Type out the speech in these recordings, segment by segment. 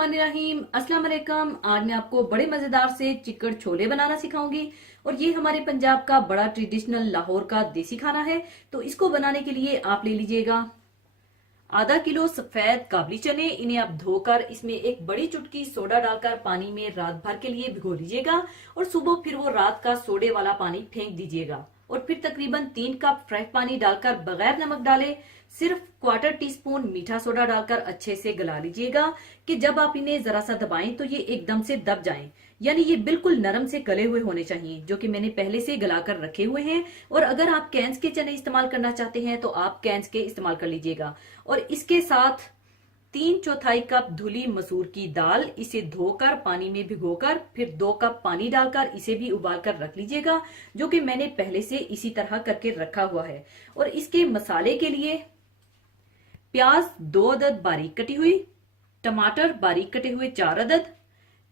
बिस्मिल्लाहिर्रहमानिर्रहीम। अस्सलाम वालेकुम। आज मैं आपको बड़े मजेदार से चिकन छोले बनाना सिखाऊंगी और ये हमारे पंजाब का बड़ा ट्रेडिशनल लाहौर का देसी खाना है। तो इसको बनाने के लिए आप ले लीजिएगा आधा किलो सफेद काबली चने। इन्हें आप धोकर इसमें एक बड़ी चुटकी सोडा डालकर पानी में रात भर के लिए भिगो लीजिएगा और सुबह फिर वो रात का सोडे वाला पानी फेंक दीजिएगा और फिर तकरीबन 3 कप फ्रेश पानी डालकर बगैर नमक डाले सिर्फ क्वार्टर टी स्पून मीठा सोडा डालकर अच्छे से गला लीजिएगा कि जब आप इन्हें जरा सा दबाएं तो ये एकदम से दब जाएं, यानी ये बिल्कुल नरम से गले हुए होने चाहिए, जो कि मैंने पहले से गला कर रखे हुए हैं। और अगर आप कैंस के चने इस्तेमाल करना चाहते हैं तो आप कैंस के इस्तेमाल कर लीजिएगा। और इसके साथ 3/4 कप धुली मसूर की दाल, इसे धोकर पानी में भिगोकर फिर 2 कप पानी डालकर इसे भी उबाल कर रख लीजिएगा, जो कि मैंने पहले से इसी तरह करके रखा हुआ है। और इसके मसाले के लिए प्याज 2 अदद बारीक कटी हुई, टमाटर बारीक कटे हुए 4 अदद,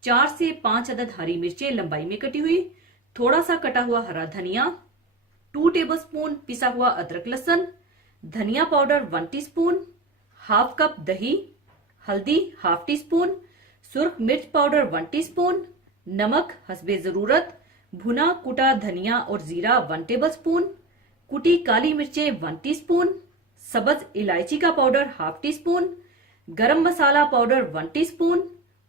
4 से 5 अदद हरी मिर्चें लंबाई में कटी हुई, थोड़ा सा कटा हुआ हरा धनिया, 2 टेबलस्पून पिसा हुआ अदरक लहसुन, धनिया पाउडर 1 टीस्पून, हाफ कप दही, हल्दी हाफ टी स्पून, सुर्ख मिर्च पाउडर 1 टीस्पून, नमक हस्बे जरूरत, भुना कुटा धनिया और जीरा 1 टेबलस्पून, कुटी काली मिर्चें 1 टीस्पून, सब्ज इलायची का पाउडर हाफ टी स्पून, गरम मसाला पाउडर 1 टीस्पून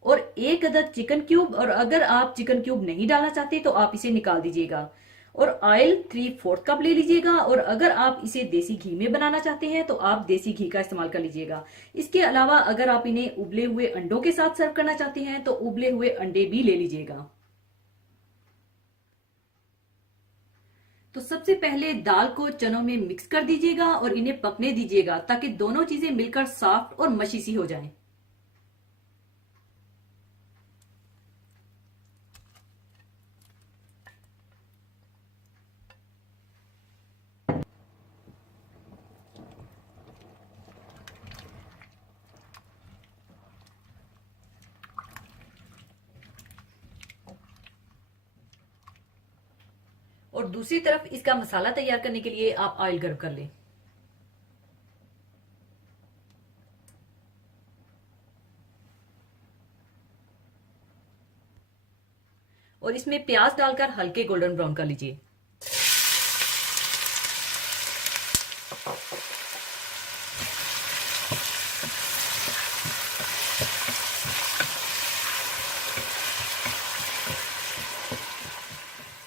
और 1 अदद चिकन क्यूब। और अगर आप चिकन क्यूब नहीं डालना चाहते तो आप इसे निकाल दीजिएगा। और ऑयल 3/4 कप ले लीजिएगा। और अगर आप इसे देसी घी में बनाना चाहते हैं तो आप देसी घी का इस्तेमाल कर लीजिएगा। इसके अलावा अगर आप इन्हें उबले हुए अंडों के साथ सर्व करना चाहते हैं तो उबले हुए अंडे भी ले लीजिएगा। तो सबसे पहले दाल को चनों में मिक्स कर दीजिएगा और इन्हें पकने दीजिएगा ताकि दोनों चीजें मिलकर सॉफ्ट और मशी सी हो जाएं। और दूसरी तरफ इसका मसाला तैयार करने के लिए आप ऑयल गर्म कर लें। और इसमें प्याज डालकर हल्के गोल्डन ब्राउन कर लीजिए।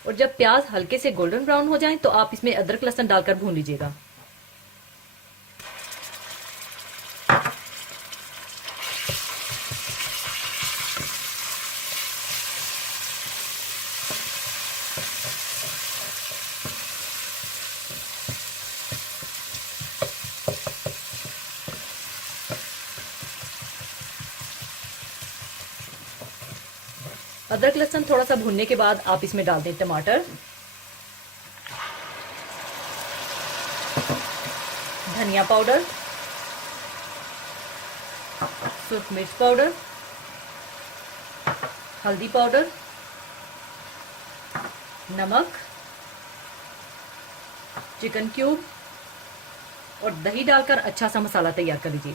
और जब प्याज हल्के से गोल्डन ब्राउन हो जाए तो आप इसमें अदरक लहसुन डालकर भून लीजिएगा। अदरक लहसुन थोड़ा सा भूनने के बाद आप इसमें डाल दें टमाटर, धनिया पाउडर, सुर्ख मिर्च पाउडर, हल्दी पाउडर, नमक, चिकन क्यूब और दही डालकर अच्छा सा मसाला तैयार कर लीजिए।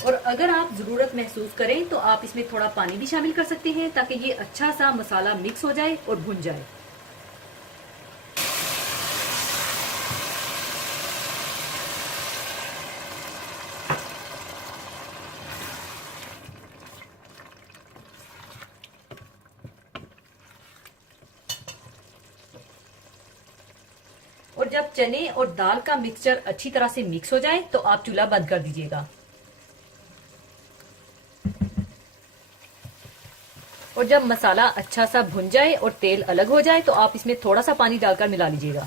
और अगर आप जरूरत महसूस करें तो आप इसमें थोड़ा पानी भी शामिल कर सकते हैं ताकि ये अच्छा सा मसाला मिक्स हो जाए और भुन जाए। और जब चने और दाल का मिक्सचर अच्छी तरह से मिक्स हो जाए तो आप चूल्हा बंद कर दीजिएगा। और जब मसाला अच्छा सा भुन जाए और तेल अलग हो जाए तो आप इसमें थोड़ा सा पानी डालकर मिला लीजिएगा।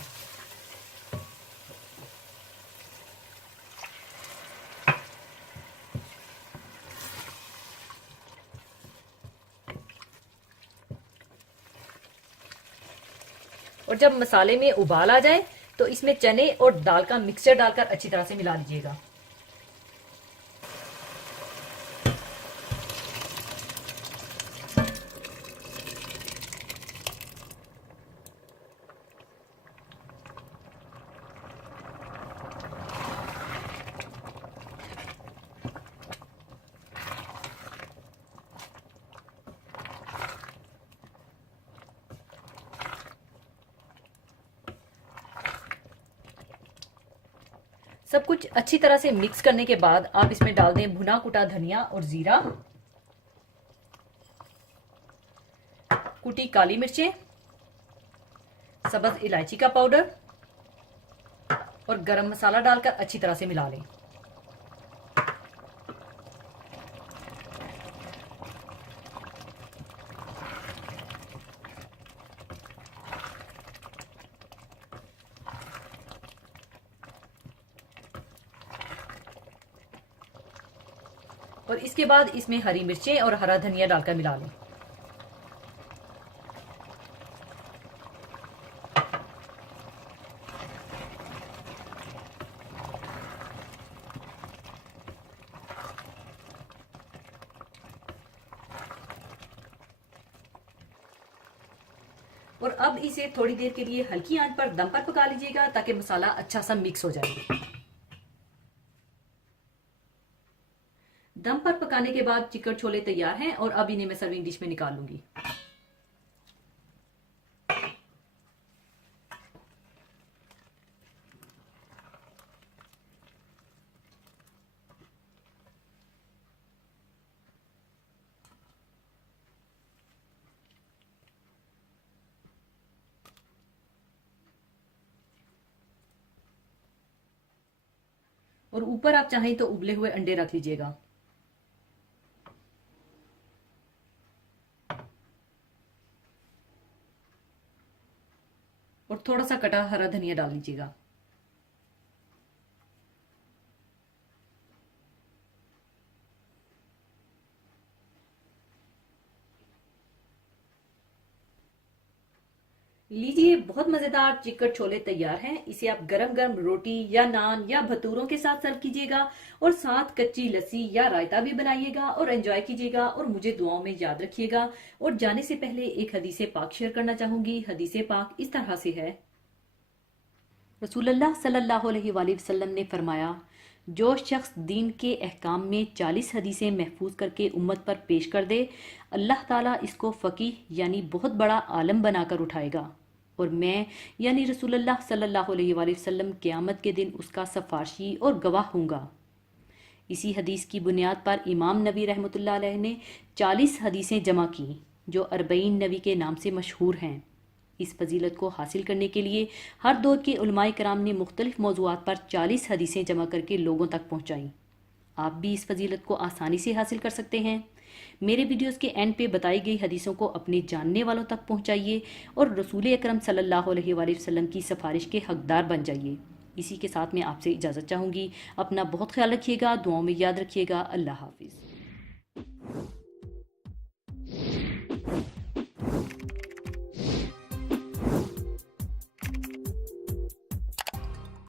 और जब मसाले में उबाल आ जाए तो इसमें चने और दाल का मिक्सचर डालकर अच्छी तरह से मिला लीजिएगा। सब कुछ अच्छी तरह से मिक्स करने के बाद आप इसमें डाल दें भुना कुटा धनिया और जीरा, कुटी काली मिर्चें, सब्ज इलायची का पाउडर और गरम मसाला डालकर अच्छी तरह से मिला लें। और इसके बाद इसमें हरी मिर्चें और हरा धनिया डालकर मिला लें। और अब इसे थोड़ी देर के लिए हल्की आंच पर दम पर पका लीजिएगा ताकि मसाला अच्छा सा मिक्स हो जाए। दम पर पकाने के बाद चिकन छोले तैयार हैं और अब इन्हें मैं सर्विंग डिश में निकाल लूंगी। और ऊपर आप चाहें तो उबले हुए अंडे रख लीजिएगा। और थोड़ा सा कटा हरा धनिया डाल लीजिएगा। लीजिए, बहुत मजेदार चिकन छोले तैयार हैं। इसे आप गरम गरम रोटी या नान या भटूरों के साथ सर्व कीजिएगा और साथ कच्ची लस्सी या रायता भी बनाइएगा और एंजॉय कीजिएगा और मुझे दुआओं में याद रखिएगा। और जाने से पहले एक हदीसे पाक शेयर करना चाहूंगी। हदीसे पाक इस तरह से है, रसूलुल्लाह सल्लल्लाहु अलैहि वसल्लम ने फरमाया, जो शख्स दीन के अहकाम में 40 हदीसें महफूज करके उम्मत पर पेश कर दे, अल्लाह ताला इसको फ़कीह यानी बहुत बड़ा आलम बनाकर उठाएगा और मैं यानी रसूलुल्लाह सल्लल्लाहु अलैहि वसल्लम क़यामत के दिन उसका सफारशी और गवाह हूँगा। इसी हदीस की बुनियाद पर इमाम नबी रहमतुल्लाह अलैह ने 40 हदीसें जमा की जो अरबईन नबी के नाम से मशहूर हैं। इस फजीलत को हासिल करने के लिए हर दौर के उलमाए कराम ने मुख्तलिफ मौज़ूआत पर 40 हदीसें जमा करके लोगों तक पहुँचाई। आप भी इस फजीलत को आसानी से हासिल कर सकते हैं। मेरे वीडियोस के एंड पे बताई गई हदीसों को अपने जानने वालों तक पहुंचाइए और रसूल अकरम सल्लल्लाहु अलैहि वसल्लम की सिफारिश के हकदार बन जाइए। इसी के साथ मैं आपसे इजाज़त चाहूँगी। अपना बहुत ख्याल रखिएगा, दुआओं में याद रखिएगा। अल्लाह हाफिज़।